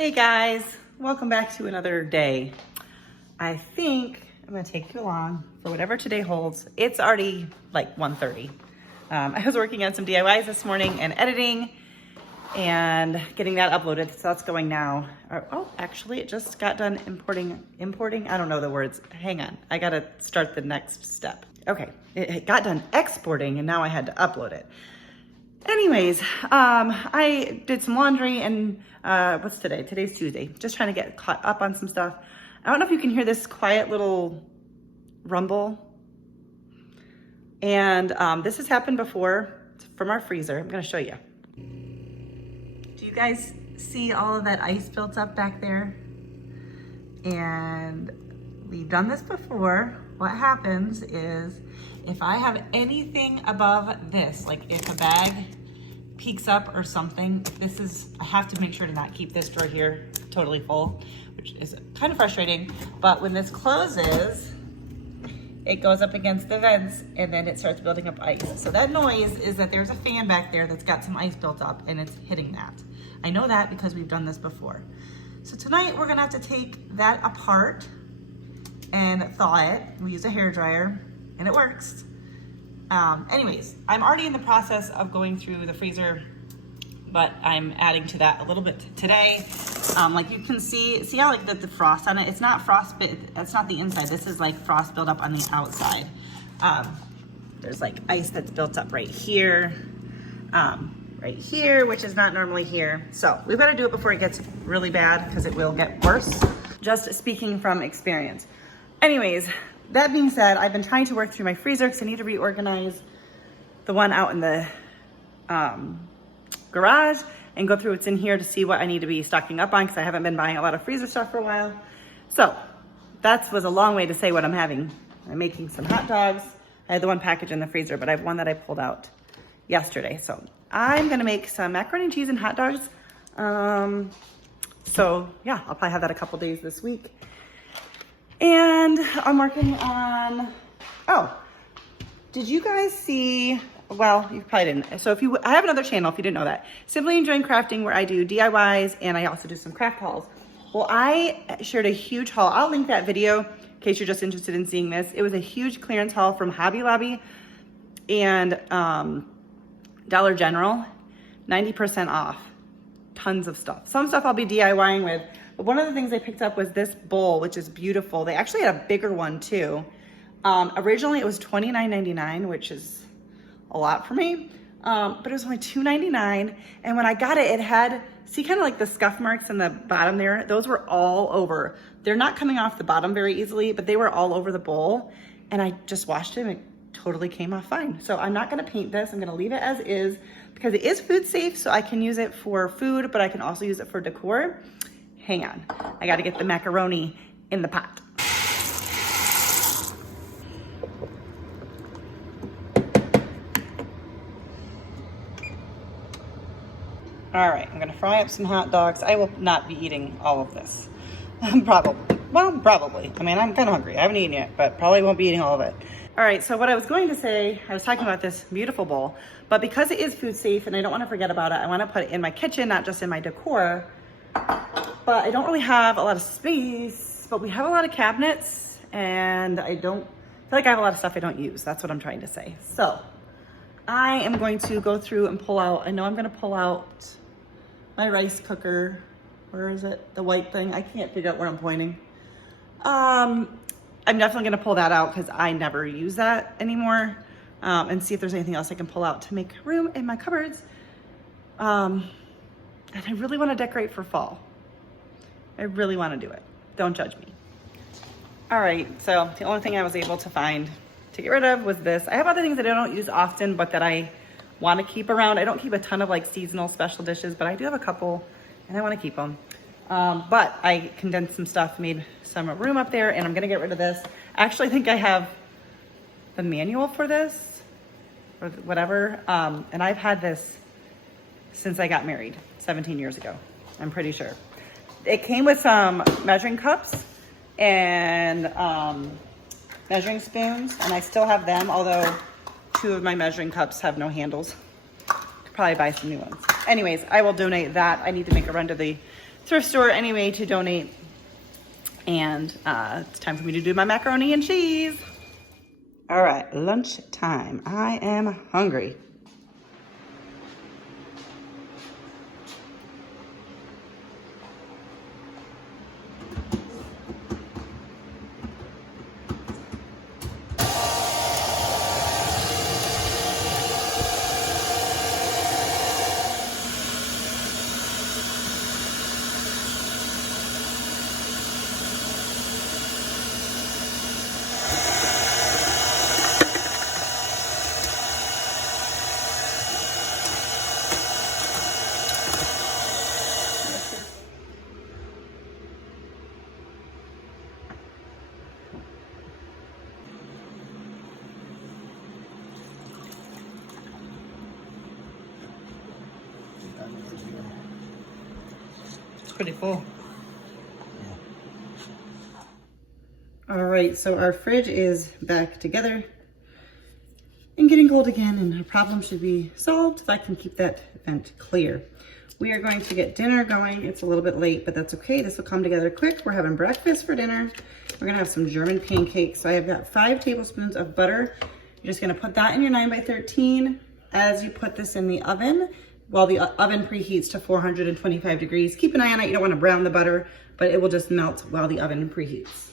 Hey guys, welcome back to another day. I think I'm gonna take you along for whatever today holds. It's already like 1:30. I was working on some DIYs this morning and editing and getting that uploaded, so that's going now. Oh, actually it just got done importing, I don't know the words. Hang on, I gotta start the next step. Okay, it got done exporting and now I had to upload it. Anyways, I did some laundry and what's today? Today's Tuesday. Just trying to get caught up on some stuff. I don't know if you can hear this quiet little rumble. And this has happened before from our freezer. I'm gonna show you. Do you guys see all of that ice built up back there? And we've done this before. What happens is if I have anything above this, like if a bag peaks up or something, I have to make sure to not keep this drawer here totally full, which is kind of frustrating. But when this closes, it goes up against the vents and then it starts building up ice. So that noise is that there's a fan back there that's got some ice built up and it's hitting that. I know that because we've done this before. So tonight we're gonna have to take that apart and thaw it. We use a hairdryer and it works. Anyways, I'm already in the process of going through the freezer, but I'm adding to that a little bit today. Like you can see how like the frost on it, it's not that's not the inside. This is like frost built up on the outside. There's like ice that's built up right here, which is not normally here. So we've got to do it before it gets really bad because it will get worse. Just speaking from experience. Anyways, that being said, I've been trying to work through my freezer because I need to reorganize the one out in the garage and go through what's in here to see what I need to be stocking up on because I haven't been buying a lot of freezer stuff for a while. So that was a long way to say what I'm having. I'm making some hot dogs. I had the one package in the freezer, but I have one that I pulled out yesterday. So I'm gonna make some macaroni and cheese and hot dogs. So yeah, I'll probably have that a couple days this week. And I'm working on, did you guys see, well, you probably didn't. So I have another channel if you didn't know that. Simply Enjoying Crafting, where I do DIYs and I also do some craft hauls. Well, I shared a huge haul. I'll link that video in case you're just interested in seeing this. It was a huge clearance haul from Hobby Lobby and Dollar General, 90% off, tons of stuff. Some stuff I'll be DIYing with. But one of the things I picked up was this bowl, which is beautiful. They actually had a bigger one too. Originally it was $29.99, which is a lot for me. But it was only $2.99. And when I got it, it had, see kind of like the scuff marks in the bottom there? Those were all over. They're not coming off the bottom very easily, but they were all over the bowl. And I just washed them. It totally came off fine. So I'm not gonna paint this. I'm gonna leave it as is because it is food safe. So I can use it for food, but I can also use it for decor. Hang on, I gotta get the macaroni in the pot. All right, I'm gonna fry up some hot dogs. I will not be eating all of this. Probably. I mean, I'm kind of hungry. I haven't eaten yet, but probably won't be eating all of it. All right, so what I was going to say, I was talking about this beautiful bowl, but because it is food safe and I don't wanna forget about it, I wanna put it in my kitchen, not just in my decor. But I don't really have a lot of space, but we have a lot of cabinets and I feel like I have a lot of stuff I don't use. That's what I'm trying to say. So I am going to go through and pull out, I know I'm gonna pull out my rice cooker. Where is it? The white thing. I can't figure out where I'm pointing. I'm definitely gonna pull that out because I never use that anymore, and see if there's anything else I can pull out to make room in my cupboards. And I really want to decorate for fall. I really want to do it. Don't judge me. All right, so the only thing I was able to find to get rid of was this. I have other things that I don't use often, but that I want to keep around. I don't keep a ton of like seasonal special dishes, but I do have a couple and I want to keep them. But I condensed some stuff, made some room up there, and I'm gonna get rid of this. Actually, I think I have the manual for this or whatever. And I've had this since I got married 17 years ago, I'm pretty sure. It came with some measuring cups and measuring spoons, and I still have them, although 2 of my measuring cups have no handles. Could probably buy some new ones. anyways, I will donate that. I need to make a run to the thrift store anyway to donate. And it's time for me to do my macaroni and cheese. All right, lunch time. I am hungry. It's pretty full. All right, so our fridge is back together and getting cold again, and our problem should be solved if I can keep that vent clear. We are going to get dinner going. It's a little bit late, but that's okay. This will come together quick. We're having breakfast for dinner. We're gonna have some German pancakes. So I have got 5 tablespoons of butter. You're just gonna put that in your 9x13 as you put this in the oven while the oven preheats to 425 degrees. Keep an eye on it. You don't wanna brown the butter, but it will just melt while the oven preheats.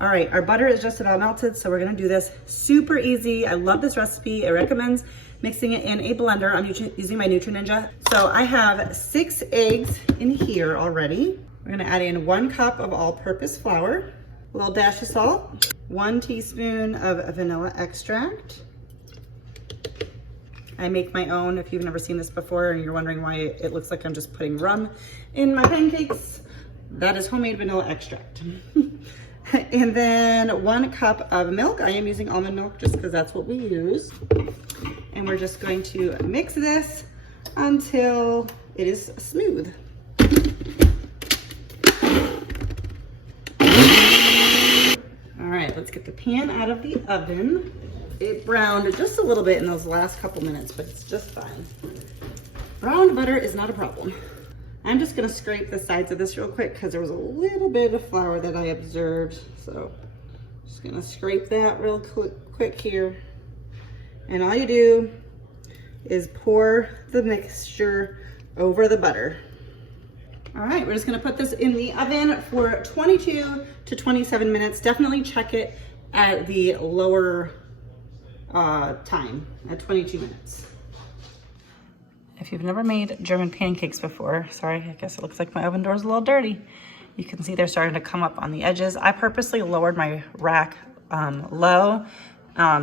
All right, our butter is just about melted, so we're gonna do this super easy. I love this recipe. It recommends mixing it in a blender. I'm using my NutriNinja. So I have 6 eggs in here already. We're gonna add in 1 cup of all-purpose flour, a little dash of salt, 1 teaspoon of vanilla extract. I make my own. If you've never seen this before and you're wondering why it looks like I'm just putting rum in my pancakes, that is homemade vanilla extract. And then 1 cup of milk. I am using almond milk just because that's what we use. And we're just going to mix this until it is smooth. All right, let's get the pan out of the oven. It browned just a little bit in those last couple minutes, but it's just fine. Browned butter is not a problem. I'm just gonna scrape the sides of this real quick because there was a little bit of flour that I observed. So just gonna scrape that real quick here. And all you do is pour the mixture over the butter. All right, we're just gonna put this in the oven for 22 to 27 minutes. Definitely check it at the lower time, at 22 minutes. If you've never made German pancakes before, sorry, I guess it looks like my oven door is a little dirty. You can see they're starting to come up on the edges. I purposely lowered my rack low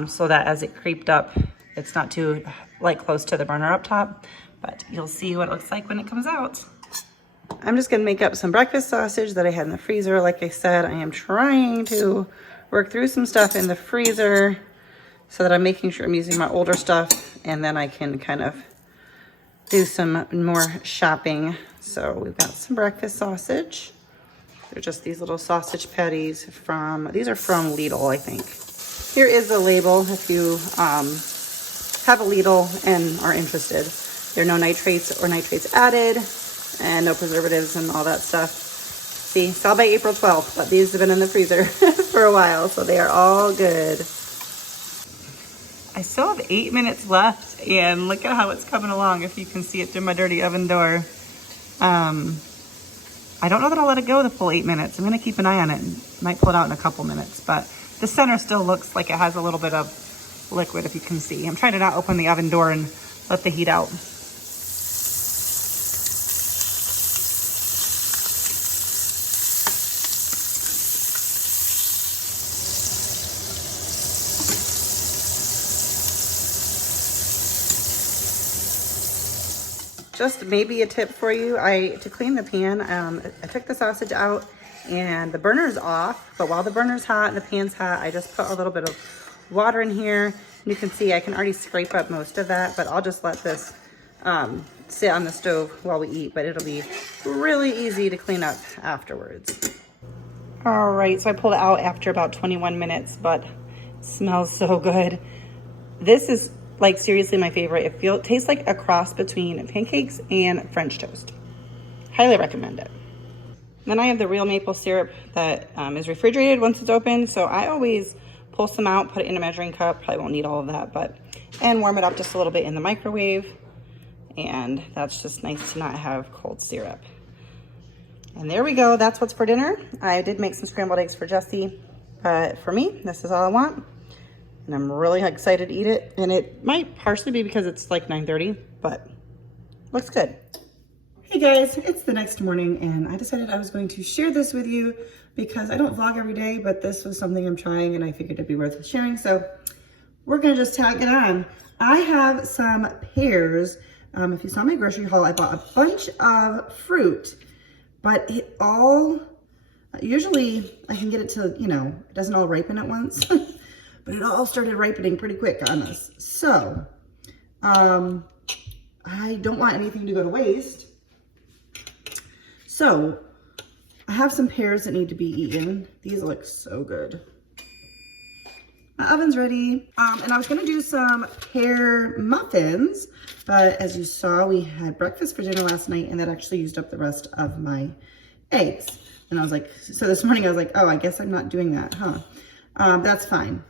so that as it creeped up, it's not too close to the burner up top, but you'll see what it looks like when it comes out. I'm just gonna make up some breakfast sausage that I had in the freezer. Like I said, I am trying to work through some stuff in the freezer so that I'm making sure I'm using my older stuff, and then I can kind of do some more shopping. So we've got some breakfast sausage. They're just these little sausage patties these are from Lidl, I think. Here is the label if you have a Lidl and are interested. There are no nitrates or nitrates added and no preservatives and all that stuff. See, sell by April 12th, but these have been in the freezer for a while, so they are all good. I still have 8 minutes left, and look at how it's coming along, if you can see it through my dirty oven door. I don't know that I'll let it go the full 8 minutes. I'm gonna keep an eye on it and might pull it out in a couple minutes, but the center still looks like it has a little bit of liquid, if you can see. I'm trying to not open the oven door and let the heat out. Just maybe a tip for you, to clean the pan, I took the sausage out and the burner's off, but while the burner's hot and the pan's hot, I just put a little bit of water in here. And you can see I can already scrape up most of that, but I'll just let this sit on the stove while we eat, but it'll be really easy to clean up afterwards. All right, so I pulled it out after about 21 minutes, but it smells so good. This is like seriously my favorite. It tastes like a cross between pancakes and French toast. Highly recommend it. Then I have the real maple syrup that is refrigerated once it's open. So I always pull some out, put it in a measuring cup. Probably won't need all of that, and warm it up just a little bit in the microwave. And that's just nice to not have cold syrup. And there we go, that's what's for dinner. I did make some scrambled eggs for Jesse, but for me, this is all I want. And I'm really excited to eat it. And it might partially be because it's like 9:30, but looks good. Hey guys, it's the next morning and I decided I was going to share this with you because I don't vlog every day, but this was something I'm trying and I figured it'd be worth sharing. So we're gonna just tag it on. I have some pears. If you saw my grocery haul, I bought a bunch of fruit, but it all, usually I can get it to, it doesn't all ripen at once, but it all started ripening pretty quick on us. So, I don't want anything to go to waste. So, I have some pears that need to be eaten. These look so good. My oven's ready. And I was gonna do some pear muffins, but as you saw, we had breakfast for dinner last night and that actually used up the rest of my eggs. And I was like, so this morning I was like, oh, I guess I'm not doing that, huh? That's fine.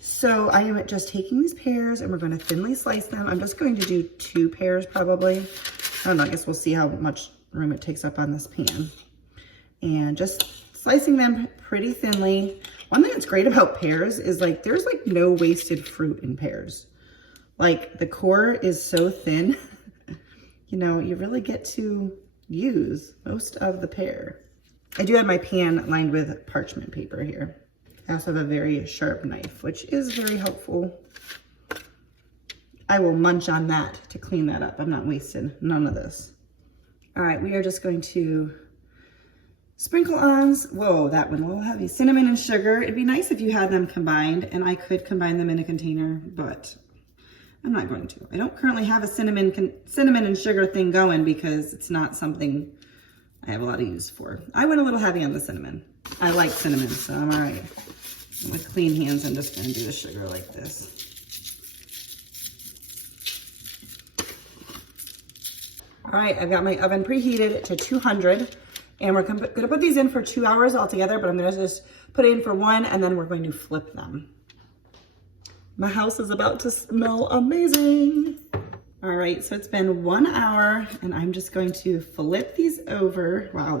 So I am just taking these pears and we're gonna thinly slice them. I'm just going to do 2 pears probably. I don't know, I guess we'll see how much room it takes up on this pan. And just slicing them pretty thinly. One thing that's great about pears is like, there's like no wasted fruit in pears. Like the core is so thin, you really get to use most of the pear. I do have my pan lined with parchment paper here. I also have a very sharp knife, which is very helpful. I will munch on that to clean that up. I'm not wasting none of this. All right, we are just going to sprinkle on, whoa, that one a little heavy, cinnamon and sugar. It'd be nice if you had them combined and I could combine them in a container, but I'm not going to. I don't currently have a cinnamon and sugar thing going because it's not something I have a lot of use for. I went a little heavy on the cinnamon. I like cinnamon, so I'm all right. With clean hands, I'm just gonna do the sugar like this. All right, I've got my oven preheated to 200. And we're gonna put these in for 2 hours altogether, but I'm gonna just put it in for 1 and then we're going to flip them. My house is about to smell amazing. All right, so it's been 1 hour and I'm just going to flip these over. Wow,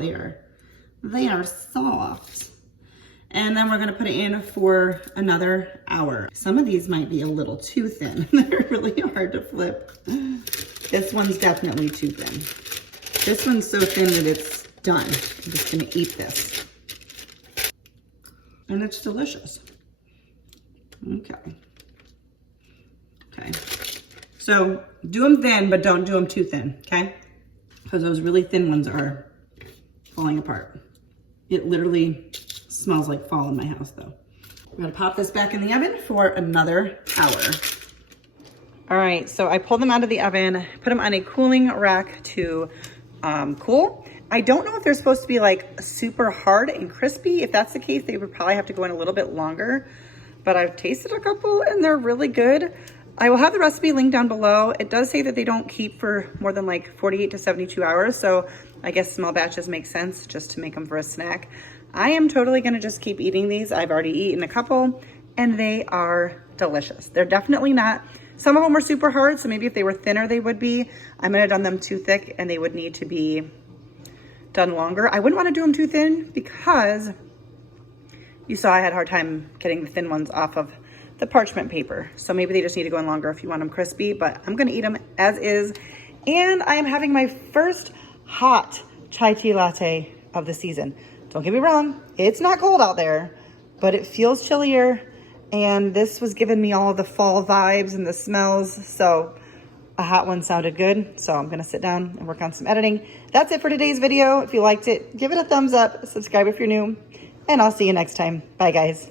they are soft. And then we're gonna put it in for another hour. Some of these might be a little too thin. They're really hard to flip. This one's definitely too thin. This one's so thin that it's done. I'm just gonna eat this. And it's delicious. Okay. So do them thin, but don't do them too thin, okay? Because those really thin ones are falling apart. It literally smells like fall in my house though. I'm gonna pop this back in the oven for another hour. All right, so I pulled them out of the oven, put them on a cooling rack to cool. I don't know if they're supposed to be like super hard and crispy. If that's the case, they would probably have to go in a little bit longer, but I've tasted a couple and they're really good. I will have the recipe linked down below. It does say that they don't keep for more than like 48 to 72 hours. So I guess small batches make sense just to make them for a snack. I am totally gonna just keep eating these. I've already eaten a couple and they are delicious. They're definitely not, some of them were super hard. So maybe if they were thinner, they would be. I might have done them too thick and they would need to be done longer. I wouldn't want to do them too thin because you saw I had a hard time getting the thin ones off of the parchment paper. So maybe they just need to go in longer if you want them crispy, but I'm gonna eat them as is. And I am having my first hot chai tea latte of the season. Don't get me wrong, it's not cold out there, but it feels chillier. And this was giving me all the fall vibes and the smells. So a hot one sounded good. So I'm gonna sit down and work on some editing. That's it for today's video. If you liked it, give it a thumbs up, subscribe if you're new, and I'll see you next time. Bye guys.